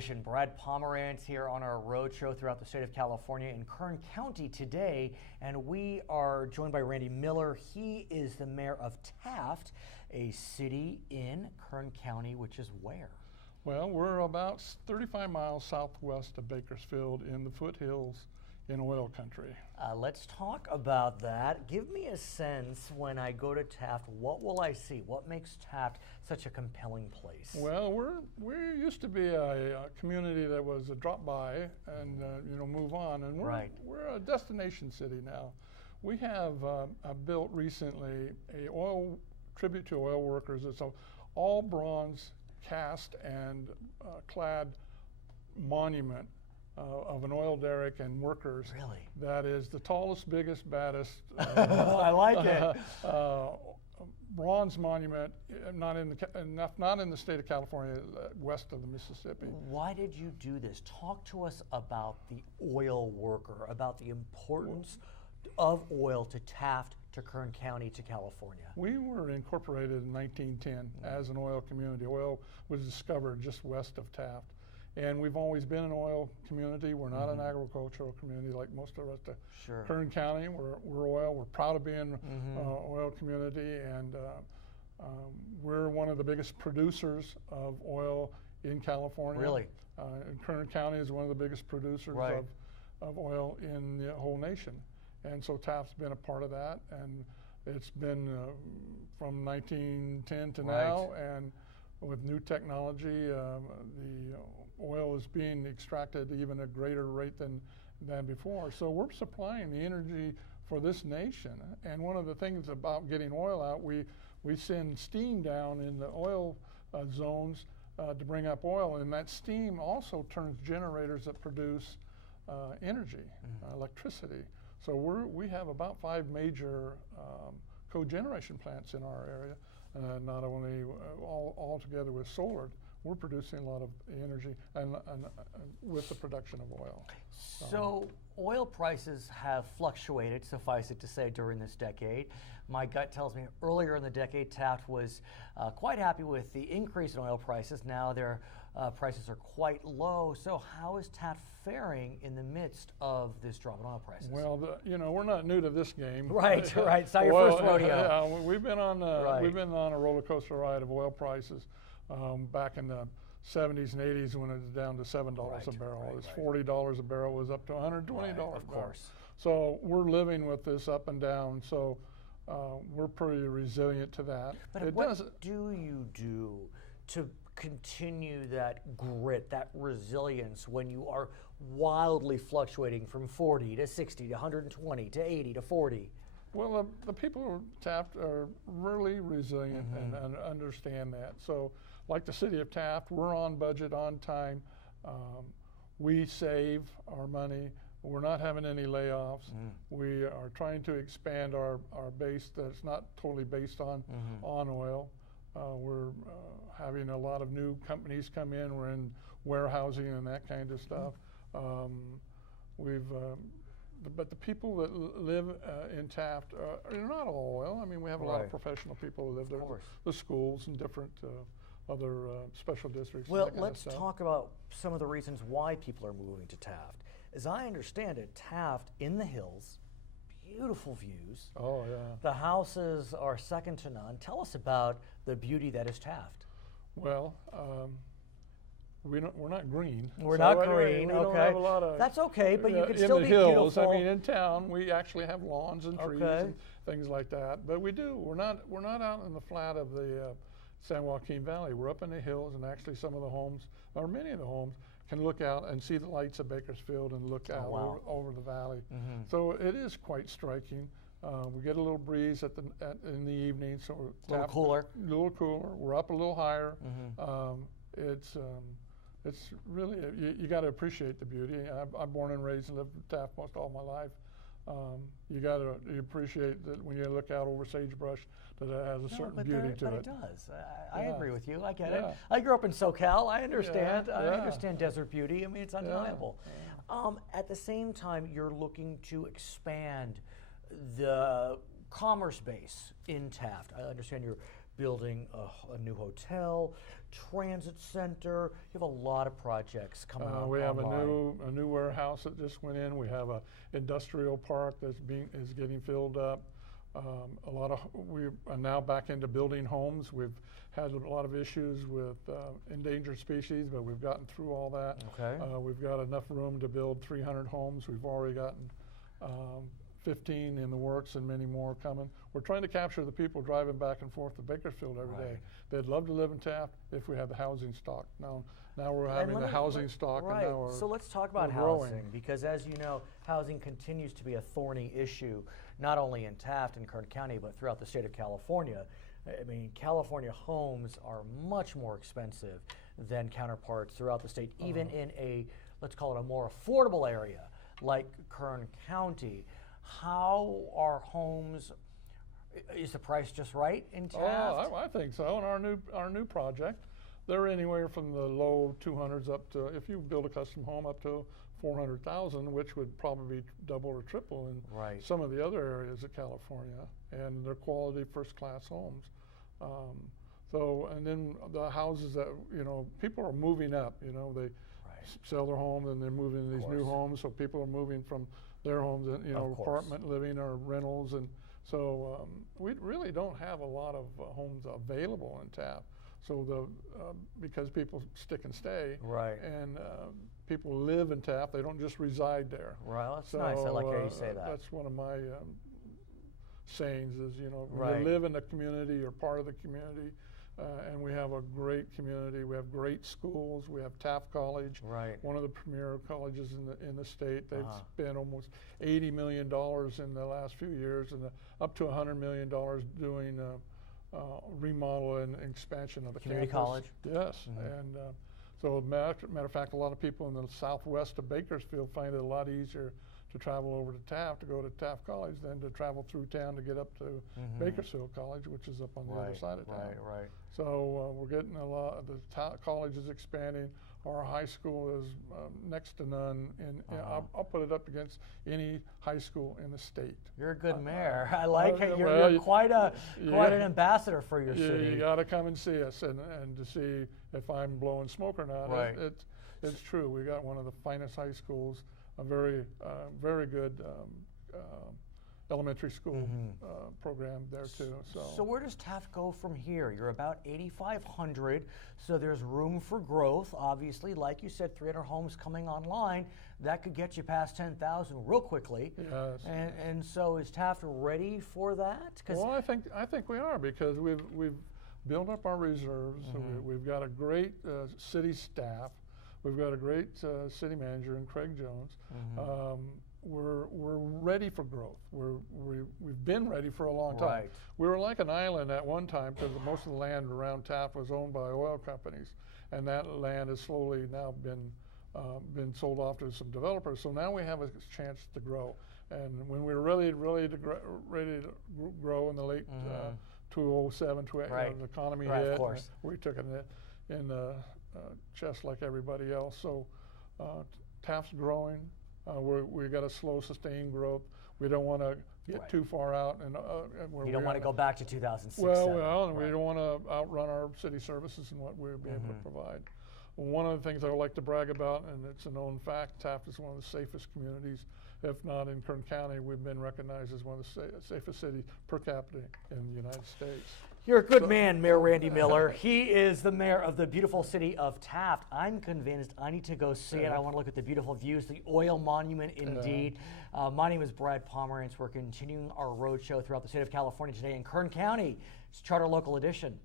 edition. Brad Pomerance here on our road show throughout the state of California in Kern County today, and we are joined by Randy Miller. He is the mayor of Taft, a city in Kern County, which is where? Well, we're about 35 miles southwest of Bakersfield in the foothills in oil country. Let's talk about that. Give me a sense when I go to Taft, what will I see? What makes Taft such a compelling place? Well, we used to be a community that was a drop by and move on, and we're a destination city now. We have built recently a tribute to oil workers. It's a all bronze cast and clad monument of an oil derrick and workers. Really? That is the tallest, biggest, baddest. I like it. Bronze monument, not in the state of California, west of the Mississippi. Why did you do this? Talk to us about the oil worker, about the importance of oil to Taft, to Kern County, to California. We were incorporated in 1910 as an oil community. Oil was discovered just west of Taft. And we've always been an oil community. We're not an agricultural community like most of the rest of Kern County. We're oil. We're proud of being an oil community, and we're one of the biggest producers of oil in California. Really? And Kern County is one of the biggest producers of oil in the whole nation. And so Taft's been a part of that, and it's been from 1910 to now, and with new technology, the oil is being extracted even at a greater rate than before. So we're supplying the energy for this nation. And one of the things about getting oil out, we send steam down in the oil zones to bring up oil, and that steam also turns generators that produce energy, electricity. So we have about 5 major cogeneration plants in our area, not only all together with solar. We're producing a lot of energy and with the production of oil. So oil prices have fluctuated, suffice it to say, during this decade. My gut tells me earlier in the decade, Taft was quite happy with the increase in oil prices. Now their prices are quite low. So how is Taft faring in the midst of this drop in oil prices? Well, we're not new to this game. Right. It's not your first rodeo. We've been on a roller coaster ride of oil prices. Back in the 70s and 80s, when it was down to $7 a barrel, it was $40 a barrel, was up to $120 a barrel. Of course. So we're living with this up and down. So we're pretty resilient to that. But what do you do to continue that grit, that resilience, when you are wildly fluctuating from 40 to 60 to 120 to 80 to 40? Well, the people of Taft are really resilient and understand that. So, like the city of Taft, we're on budget, on time. We save our money. We're not having any layoffs. We are trying to expand our base that's not totally based on oil. We're having a lot of new companies come in. We're in warehousing and that kind of stuff. But the people that live in Taft are not all oil. I mean, we have a lot of professional people who live there, the schools and different other special districts. Well, let's talk about some of the reasons why people are moving to Taft. As I understand it, Taft in the hills, beautiful views. Oh, yeah. The houses are second to none. Tell us about the beauty that is Taft. Well, we're not green. We're not green. We don't have a lot of. That's okay, but you can still be in the hills. beautiful. I mean, in town, we actually have lawns and trees and things like that. But we do. We're not out in the flat of the San Joaquin Valley. We're up in the hills, and actually, some of the homes, or many of the homes, can look out and see the lights of Bakersfield and look out over the valley. So it is quite striking. We get a little breeze in the evening, so we're a little cooler. We're up a little higher. It's really, you got to appreciate the beauty. I'm born and raised and lived in Taft most all my life. You got to appreciate that when you look out over sagebrush, that it has a certain beauty to it. But it does. I agree with you. I get it. I grew up in SoCal. I understand. I understand desert beauty. I mean, it's undeniable. At the same time, you're looking to expand the commerce base in Taft. I understand you're building a new hotel, transit center. You have a lot of projects coming on. We have online. a new warehouse that just went in. We have a industrial park is getting filled up. We are now back into building homes. We've had a lot of issues with endangered species, but we've gotten through all that. Okay. We've got enough room to build 300 homes. We've already gotten 15 in the works and many more coming. We're trying to capture the people driving back and forth to Bakersfield every day. They'd love to live in Taft if we had the housing stock. Now we're having the housing stock, right. and now we're So let's talk about growing. housing, because as you know, housing continues to be a thorny issue, not only in Taft and Kern County, but throughout the state of California. I mean, California homes are much more expensive than counterparts throughout the state, even in a, let's call it a more affordable area like Kern County. How are homes, is the price just right in Taft? Oh, I think so. And our new project, they're anywhere from the low 200s up to, if you build a custom home, up to 400,000, which would probably be double or triple in some of the other areas of California, and they're quality first-class homes. And then the houses that, people are moving up, they sell their homes and they're moving to these new homes, so people are moving from their homes, and apartment living or rentals, and so we really don't have a lot of homes available in Taft. So because people stick and stay, and people live in Taft, they don't just reside there. Right, that's nice. I like how you say that. That's one of my sayings is, you Right. live in the community, you're part of the community, and we have a great community. We have great schools. We have Taft College, Right. one of the premier colleges in the state. They've spent almost $80 million in the last few years, and up to $100 million doing remodel and expansion of the Community campus. college? Yes, and so matter of fact, a lot of people in the southwest of Bakersfield find it a lot easier to travel over to Taft, to go to Taft College, than to travel through town to get up to Bakersfield College, which is up on the other side of town. Right. So we're getting a lot. The college is expanding. Our high school is next to none, and I'll put it up against any high school in the state. You're a good mayor. I like it. You're quite an ambassador for your city. You got to come and see us, and to see if I'm blowing smoke or not. Right. It's true. We got one of the finest high schools, a very good elementary school program there too. So where does Taft go from here? You're about 8,500, so there's room for growth. Obviously, like you said, 300 homes coming online. That could get you past 10,000 real quickly. Yes. And so is Taft ready for that? Well, I think we are, because we've built up our reserves. We've got a great city staff. We've got a great city manager in Craig Jones. We're ready for growth. We've been ready for a long time. Right. We were like an island at one time, because most of the land around Taft was owned by oil companies, and that land has slowly now been sold off to some developers. So now we have a chance to grow. And when we were ready to grow in the late 2007, the economy hit. Of course. We took it in the chest like everybody else. So Taft's growing. We got a slow, sustained growth. We don't want to get too far out, and you don't want to go back to 2006. And we don't want to outrun our city services and what we'll be able to provide. One of the things I would like to brag about, and it's a known fact, Taft is one of the safest communities, if not in Kern County. We've been recognized as one of the safest cities per capita in the United States. You're a good man, Mayor Randy Miller. He is the mayor of the beautiful city of Taft. I'm convinced I need to go see it. I want to look at the beautiful views, the oil monument indeed. My name is Brad Pomerance. We're continuing our roadshow throughout the state of California today in Kern County. It's Charter Local Edition.